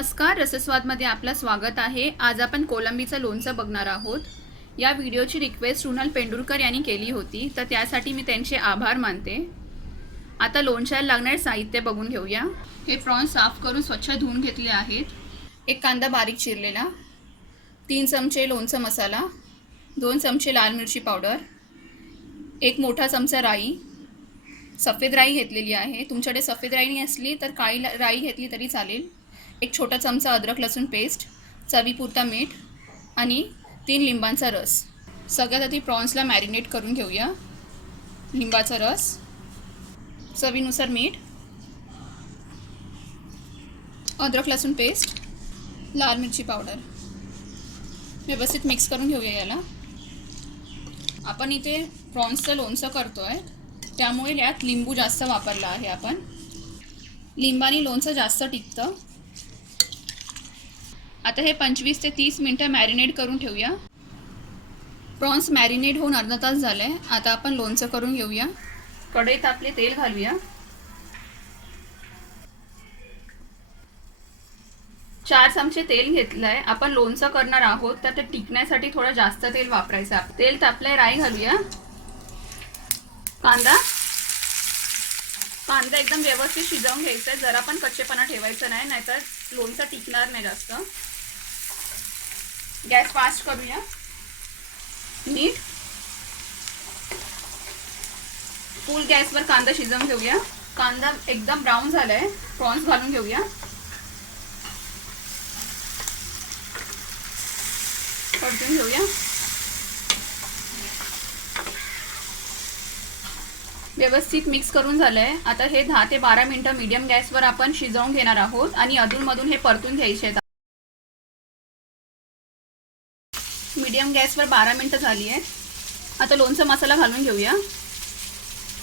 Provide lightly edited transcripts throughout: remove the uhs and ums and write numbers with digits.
नमस्कार, रसस्वादमध्ये आपलं स्वागत आहे। आज आपण कोलंबीचं लोणचं बघणार आहोत। या व्हिडिओची रिक्वेस्ट रुनल पेंडुरकर यांनी केली होती, तर त्यासाठी मी त्यांचे आभार मानते। आता लोणच्याला लागणारे साहित्य बघून घेऊया। हे प्रॉन्स साफ करून स्वच्छ धुवून घेतले आहेत। एक कांदा बारीक चिरलेला, 3 चमचे लोणचं मसाला, 2 चमचे लाल मिरची पावडर, 1 मोठा चमचा राई, सफेद राई घेतलेली आहे। तुमच्याकडे सफेद राई नसली तर काळी राई घेतली तरी चालेल। 1 छोटा चमचा अद्रक लसूण पेस्ट, चवीपुरता मीठ आणि 3 लिंबांचा रस। सगळ्यात आधी प्रॉन्सला मॅरिनेट करून घेऊया। लिंबाचा रस, चवीनुसार मीठ, अद्रक लसूण पेस्ट, लाल मिरची पावडर व्यवस्थित मिक्स करून घेऊया याला। आपण इथे प्रॉन्सचं लोणचं करतोय, त्यामुळे यात लिंबू जास्त वापरला आहे आपण। लिंबाने लोणचं जास्त टिकतं। आता हे 25 ते 30 मिनिटं मॅरिनेट करून ठेवूया। प्रॉन्स मॅरिनेट होऊन अर्धा तास झाले। आता आपण लोणचं करून घेऊया। कढईत आपले तेल घालूया। 4 चमचे तेल घेतलंय। आपण लोणचं करणार आहोत तर ते टिकण्यासाठी थोडं जास्त तेल वापरायचं आहे। तेल तापलंय, राई घालूया। कांदा एकदम व्यवस्थित शिजवून घ्यायचा आहे। जरा पण कच्चेपणा ठेवायचा नाही, नाहीतर लोणचं टिकणार नाही जास्त। गॅस फास्ट करूया। मीठ, फुल गॅसवर कांदा शिजवून घेऊया। कांदा एकदम ब्राऊन झालाय, प्रॉन्स घालून घेऊया। परतून घेऊया। व्यवस्थित मिक्स करून झालंय। आता हे 10 ते 12 मिनिटं मीडियम गॅसवर आपण शिजवून घेणार आहोत आणि अधूनमधून हे परतून घ्यायचे आहेत। मीडियम गॅसवर 12 मिनिटं झाली आहेत। आता लोणचं मसाला घालून घेऊया।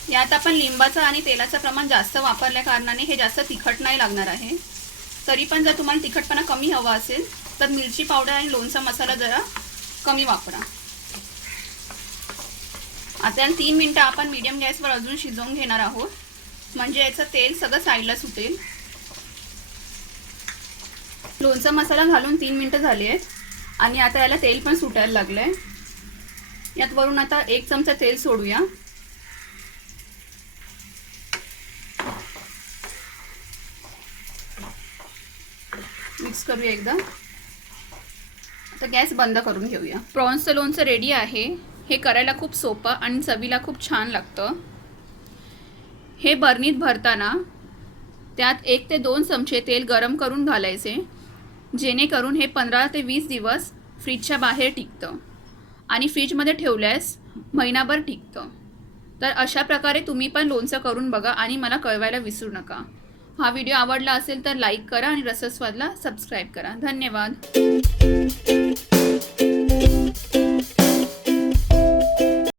यात आपण लिंबाचं आणि तेलाचं प्रमाण जास्त वापरल्या कारणाने हे जास्त तिखट नाही लागणार आहे। तरी पण जर तुम्हाला तिखटपणा कमी हवा असेल तर मिरची पावडर आणि लोणचं मसाला जरा कमी वापरा। आता 3 मिनिटं आपण मीडियम गॅसवर अजून शिजवून घेणार आहोत, म्हणजे याचं तेल सगळं साईडला सुटेल। लोणचं मसाला घालून 3 मिनिटं झाली आहेत आणि आता याला तेल पण सुटायला लागलंय। यात वरून आता 1 चमचा तेल सोडूया। मिक्स करूया एकदा। आता गॅस बंद करून घेऊया। प्रॉन्सचं लोणचं रेडी आहे। हे करायला खूप सोपं आणि चवीला खूप छान लागतं। हे बर्नीत भरताना त्यात 1 ते 2 चमचे तेल गरम करून घालायचे, जेणेकरून हे 15 ते 20 दिवस फ्रीजच्या बाहेर टिकतं आणि फ्रीजमध्ये ठेवल्यास महिनाभर टिकतं। तर अशा प्रकारे तुम्ही पण लोणचं करून बघा आणि मला कळवायला विसरू नका। हा व्हिडिओ आवडला असेल तर लाईक करा आणि रसस्वादला सबस्क्राईब करा। धन्यवाद।